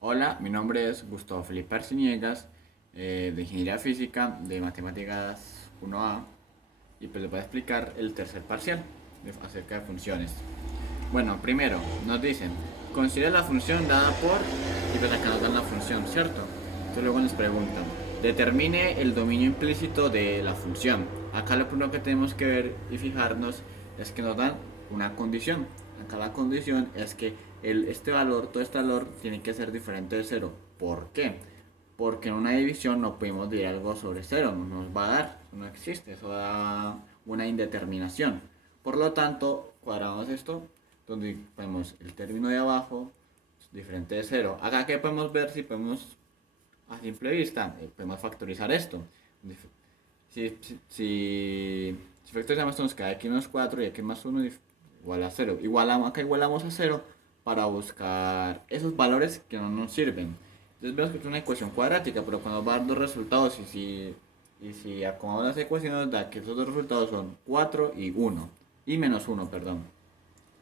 Hola, mi nombre es Gustavo Felipe Arciniegas, de Ingeniería Física, de Matemáticas 1A, y pues les voy a explicar el tercer parcial acerca de funciones. Bueno, primero nos dicen, considera la función dada por, y pues acá nos dan la función, ¿cierto? Entonces luego nos preguntan, determine el dominio implícito de la función. Acá lo primero que tenemos que ver y fijarnos es que nos dan una condición. Acá la condición es que este valor, todo este valor tiene que ser diferente de cero. ¿Por qué? Porque en una división no podemos dividir algo sobre cero, no nos va a dar, no existe, eso da una indeterminación. Por lo tanto, cuadramos esto, donde ponemos el término de abajo diferente de cero. Acá que podemos ver si podemos, a simple vista, podemos factorizar esto. Si factorizamos esto nos queda x menos 4 y x más 1 igual a cero. Acá igualamos a cero para buscar esos valores que no nos sirven. Entonces vemos que es una ecuación cuadrática, pero cuando va a dar dos resultados y si acomodamos las ecuaciones nos da que esos dos resultados son 4 y 1. Y menos 1, perdón.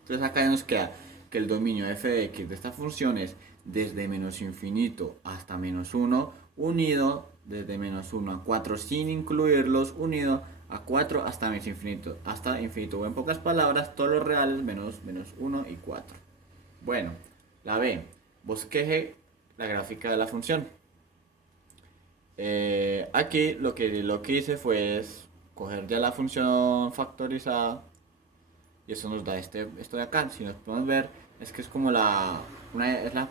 Entonces acá ya nos queda que el dominio f de x de esta función es desde menos infinito hasta menos 1 unido desde menos 1 a 4 sin incluirlos unido a 4 hasta menos infinito, hasta infinito, o en pocas palabras todos los reales menos 1 y 4. Bueno, la B, bosqueje la gráfica de la función. Aquí lo que hice fue coger ya la función factorizada y eso nos da esto de acá. Si nos podemos ver, es que es como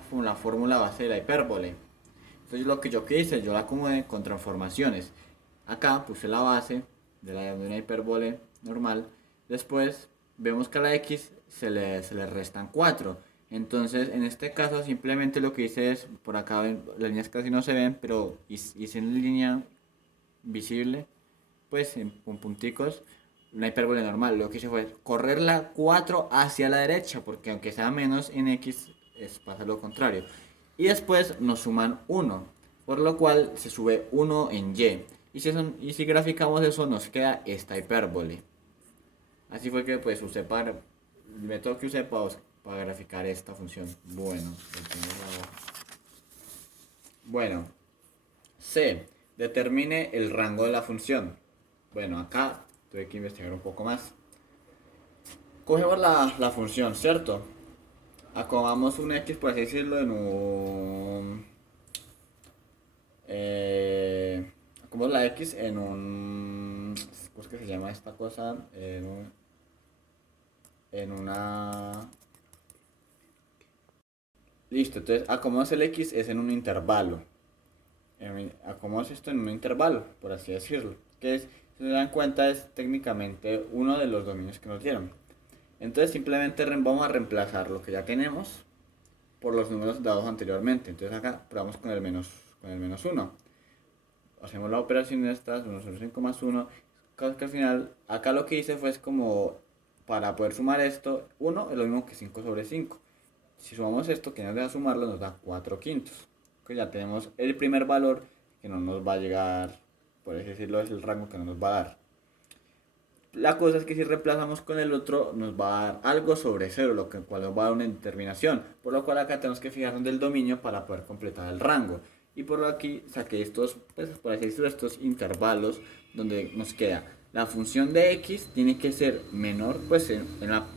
como la fórmula base de la hipérbole. Entonces lo que yo que hice, yo la acomodé con transformaciones. Acá puse la base de una hipérbole normal. Después vemos que a la x se le restan 4. Entonces en este caso simplemente lo que hice es, por acá las líneas casi no se ven, pero hice en línea visible, pues con punticos, una hipérbole normal. Lo que hice fue correr la 4 hacia la derecha, porque aunque sea menos en x, pasa lo contrario. Y después nos suman 1, por lo cual se sube 1 en y. Y si graficamos eso, nos queda esta hipérbole. Así fue que pues usé el método que usé para graficar esta función. Bueno, C. Determine el rango de la función. Bueno, acá tuve que investigar un poco más. Cogemos la función, ¿cierto? Acomodamos un x, por así decirlo, en un... acomodamos la x en un... ¿Cómo es que se llama esta cosa? En una... Listo, entonces acomodamos el x es en un intervalo. Acomodamos esto en un intervalo, por así decirlo. Que es, si se dan cuenta, es técnicamente uno de los dominios que nos dieron. Entonces simplemente vamos a reemplazar lo que ya tenemos por los números dados anteriormente. Entonces acá probamos con el menos 1. Hacemos la operación de estas, menos 5 más 1. Que al final, acá lo que hice fue como, para poder sumar esto, 1 es lo mismo que 5 sobre 5. Si sumamos esto, que nos deja sumarlo, nos da 4 quintos. Que ya tenemos el primer valor que no nos va a llegar, por así decirlo, es el rango que no nos va a dar. La cosa es que si reemplazamos con el otro nos va a dar algo sobre cero, lo cual nos va a dar una determinación. Por lo cual acá tenemos que fijarnos del dominio para poder completar el rango. Y por aquí saqué estos, pues, por así decirlo, estos intervalos donde nos queda la función de x tiene que ser menor, pues en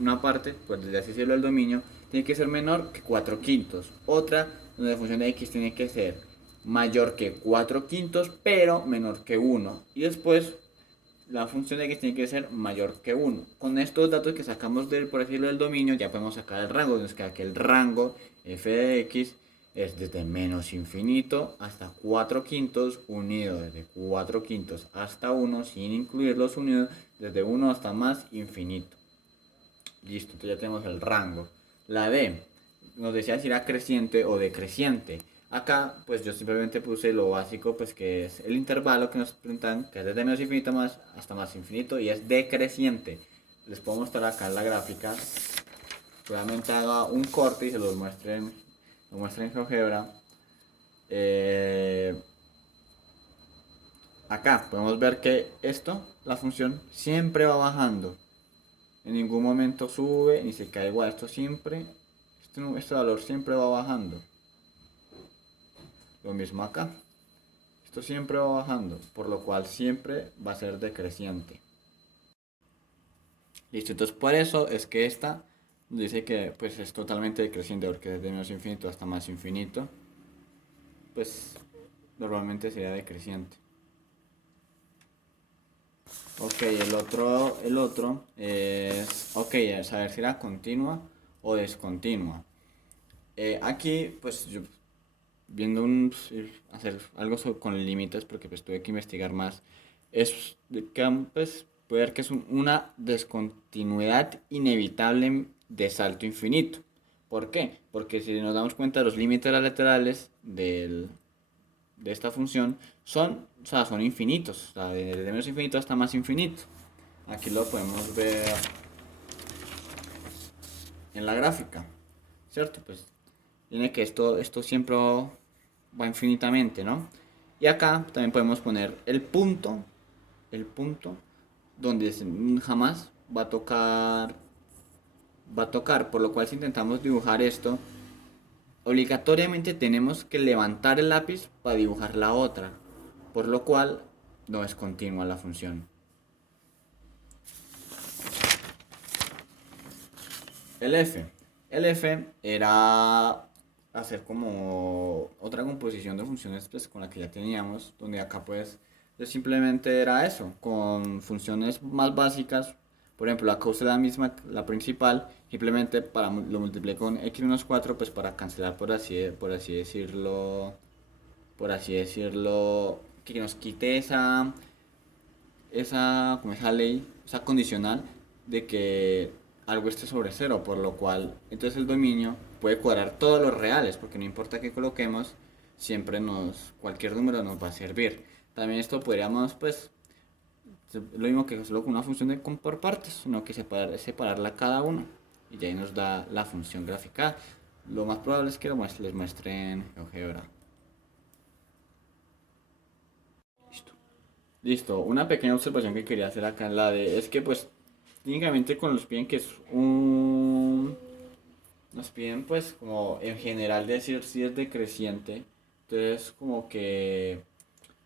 una parte, pues desde así decirlo el dominio, tiene que ser menor que 4 quintos. Otra donde la función de x tiene que ser mayor que 4 quintos, pero menor que 1. Y después la función de x tiene que ser mayor que 1. Con estos datos que sacamos por decirlo, del dominio, ya podemos sacar el rango. Nos queda que el rango f de x es desde menos infinito hasta 4 quintos, unido desde 4 quintos hasta 1, sin incluir los unidos, desde 1 hasta más infinito. Listo, entonces ya tenemos el rango. La D nos decía si era creciente o decreciente. Acá, pues yo simplemente puse lo básico, pues que es el intervalo que nos presentan, que es desde menos infinito más hasta más infinito y es decreciente. Les puedo mostrar acá en la gráfica. Solamente haga un corte y se lo muestren en GeoGebra. Eh, Acá podemos ver que la función, siempre va bajando. En ningún momento sube ni se cae igual. Esto valor siempre va bajando. lo mismo acá. Esto siempre va bajando, por lo cual siempre va a ser decreciente. Listo, entonces por eso es que esta dice que pues es totalmente decreciente, porque desde menos infinito hasta más infinito, pues normalmente sería decreciente. Ok, el otro es, ok, saber si era continua o descontinua. Aquí, pues yo viendo hacer algo con límites, porque pues tuve que investigar más, es que pues puede ver que es una descontinuidad inevitable de salto infinito. ¿Por qué? Porque si nos damos cuenta, los límites laterales de esta función son, o sea, son infinitos, o sea, desde menos infinito hasta más infinito. Aquí lo podemos ver en la gráfica, ¿cierto? Pues tiene que esto siempre va infinitamente, ¿no? Y acá también podemos poner el punto donde jamás va a tocar, por lo cual si intentamos dibujar esto, obligatoriamente tenemos que levantar el lápiz para dibujar la otra, por lo cual no es continua la función. El F. El F era hacer como otra composición de funciones pues, con la que ya teníamos, donde acá pues simplemente era eso, con funciones más básicas. Por ejemplo, acá usé la misma, la principal, simplemente lo multipliqué con x menos 4 pues para cancelar por así decirlo, que nos quite como esa ley, esa condicional de que algo esté sobre cero, por lo cual entonces el dominio puede cuadrar todos los reales, porque no importa que coloquemos, siempre cualquier número nos va a servir. También esto podríamos, pues, lo mismo que solo con una función de por partes, sino que separarla cada uno, y ya ahí nos da la función gráfica. Lo más probable es que les muestre en GeoGebra. Listo, una pequeña observación que quería hacer acá en la de es que pues técnicamente con los piden que es nos piden pues como en general decir si es decreciente, entonces como que,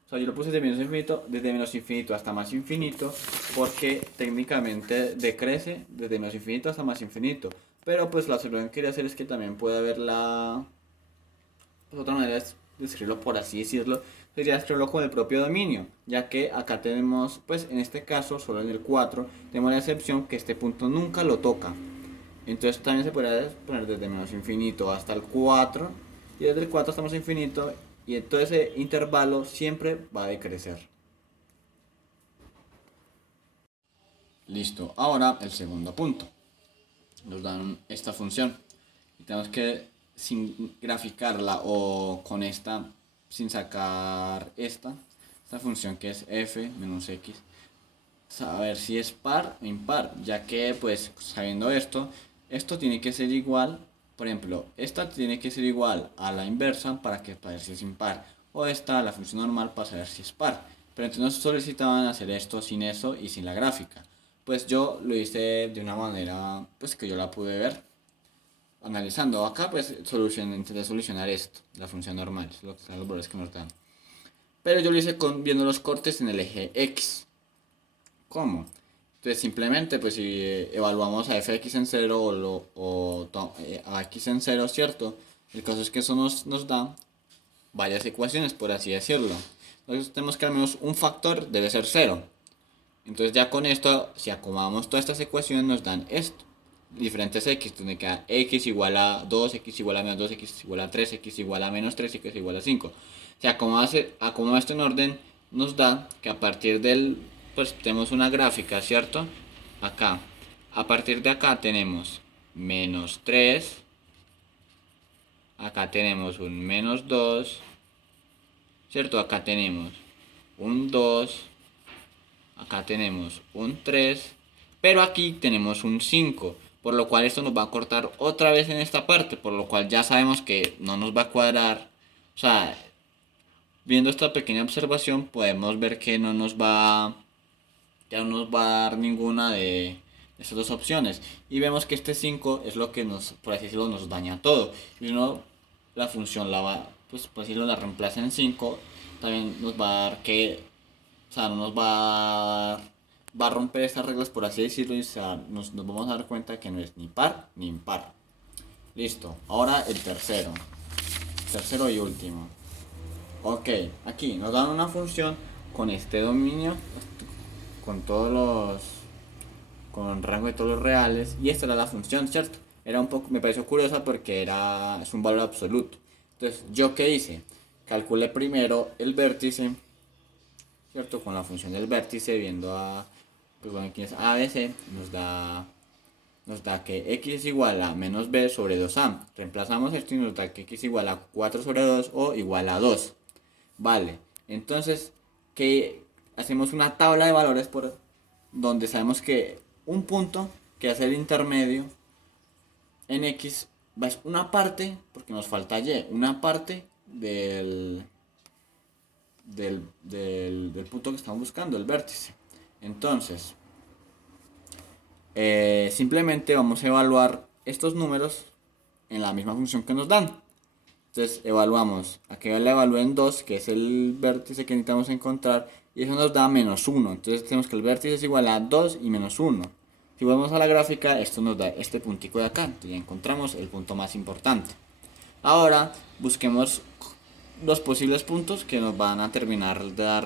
o sea, yo lo puse desde menos infinito hasta más infinito porque técnicamente decrece desde menos infinito hasta más infinito, pero pues la observación que quería hacer es que también puede haber pues otra manera de escribirlo, por así decirlo, sería escribirlo con el propio dominio, ya que acá tenemos, pues en este caso, solo en el 4, tenemos la excepción que este punto nunca lo toca. Entonces también se podría poner desde menos infinito hasta el 4, y desde el 4 hasta más infinito, y todo ese intervalo siempre va a decrecer. Listo, ahora el segundo punto. Nos dan esta función. Y tenemos que, sin graficarla o con esta, sin sacar esta función que es f menos x, saber si es par o impar, ya que pues sabiendo esto tiene que ser igual, por ejemplo, esta tiene que ser igual a la inversa para ver si es impar, o esta a la función normal para saber si es par. Pero entonces nos solicitaban hacer esto sin eso y sin la gráfica. Pues yo lo hice de una manera pues que yo la pude ver analizando. Acá pues intenté solucionar esto, la función normal, los valores que nos dan. Pero yo lo hice viendo los cortes en el eje X. ¿Cómo? Entonces simplemente pues si evaluamos a fx en 0 a x en 0, ¿cierto? El caso es que eso nos da varias ecuaciones, por así decirlo. Entonces tenemos que al menos un factor debe ser 0. Entonces ya con esto, si acomodamos todas estas ecuaciones nos dan esto. Diferentes x, donde queda x igual a 2, x igual a menos 2, x igual a 3, x igual a menos 3, x igual a 5. Si acomoda esto en orden, nos da que a partir pues tenemos una gráfica, ¿cierto? Acá. A partir de acá tenemos menos 3. Acá tenemos un menos 2. ¿Cierto? Acá tenemos un 2. Acá tenemos un 3. Pero aquí tenemos un 5. Por lo cual esto nos va a cortar otra vez en esta parte. Por lo cual ya sabemos que no nos va a cuadrar. O sea, viendo esta pequeña observación podemos ver que ya no nos va a dar ninguna de estas dos opciones. Y vemos que este 5 es lo que por así decirlo, nos daña todo. Y la función pues si la reemplaza en 5, también nos va a dar que, o sea, no nos va a dar, va a romper estas reglas por así decirlo, y o sea, nos vamos a dar cuenta que no es ni par ni impar. Listo, ahora el tercero y último. Ok, aquí nos dan una función con este dominio, con todos los, con rango de todos los reales, y esta era la función, ¿cierto? Era un poco, me pareció curiosa porque es un valor absoluto. Entonces, ¿yo qué hice? Calculé primero el vértice, ¿cierto? Con la función del vértice, viendo a, pues bueno, aquí es ABC, nos da que x es igual a menos b sobre 2a. Reemplazamos esto y nos da que x es igual a 4 sobre 2 o igual a 2. Vale, entonces, que hacemos una tabla de valores por donde sabemos que un punto, que es el intermedio, en x, es una parte, porque nos falta y, una parte del punto que estamos buscando, el vértice. Entonces, simplemente vamos a evaluar estos números en la misma función que nos dan. Entonces evaluamos, aquí la evalué en 2, que es el vértice que necesitamos encontrar, y eso nos da menos 1. Entonces tenemos que el vértice es igual a 2 y menos 1. Si volvemos a la gráfica, esto nos da este puntico de acá. Entonces ya encontramos el punto más importante. Ahora busquemos los posibles puntos que nos van a terminar de dar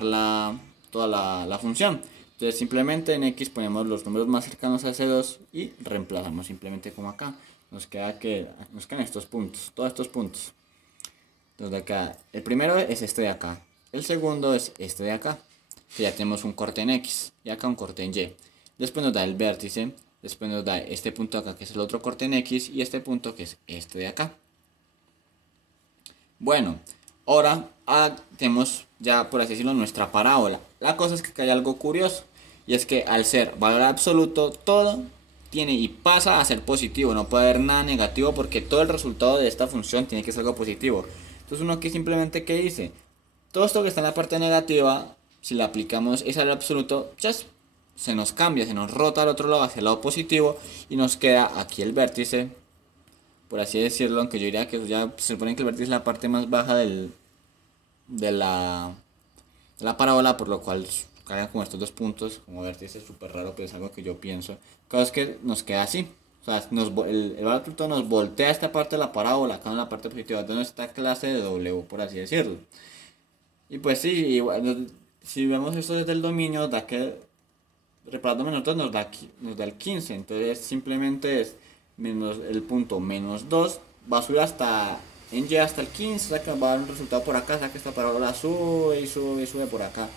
toda la función. Entonces simplemente en x ponemos los números más cercanos a ese 2 y reemplazamos simplemente como acá. Nos quedan estos puntos, todos estos puntos. Entonces de acá, el primero es este de acá, el segundo es este de acá, que ya tenemos un corte en x y acá un corte en y. Después nos da el vértice, después nos da este punto acá que es el otro corte en x y este punto que es este de acá. Bueno, ahora tenemos ya, por así decirlo, nuestra parábola. La cosa es que hay algo curioso, y es que al ser valor absoluto, todo tiene y pasa a ser positivo. No puede haber nada negativo porque todo el resultado de esta función tiene que ser algo positivo. Entonces uno aquí simplemente, ¿qué dice? Todo esto que está en la parte negativa, si le aplicamos ese valor absoluto, se nos cambia, se nos rota al otro lado hacia el lado positivo y nos queda aquí el vértice, por así decirlo, aunque yo diría que ya se supone que el vértice es la parte más baja de la parábola, por lo cual cargan como estos dos puntos como vértice. Es súper raro, pero es algo que yo pienso. Cada vez que nos queda así, o sea, el valor absoluto nos voltea esta parte de la parábola, acá en la parte positiva, de esta clase de W, por así decirlo. Y pues sí, igual, si vemos esto desde el dominio, da que reparando menos 2 nos da el 15. Entonces simplemente es menos el punto menos 2 va a subir hasta en y hasta el 15, o sea que va a dar un resultado por acá, o sea que esta parábola sube y sube y sube por acá.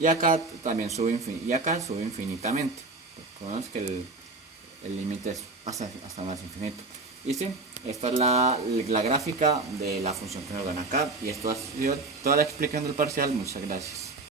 Y acá también sube y acá sube infinitamente. Recordemos que el límite es hasta más infinito. Y sí, esta es la gráfica de la función que nos dan acá. Y esto ha sido toda la explicación del parcial. Muchas gracias.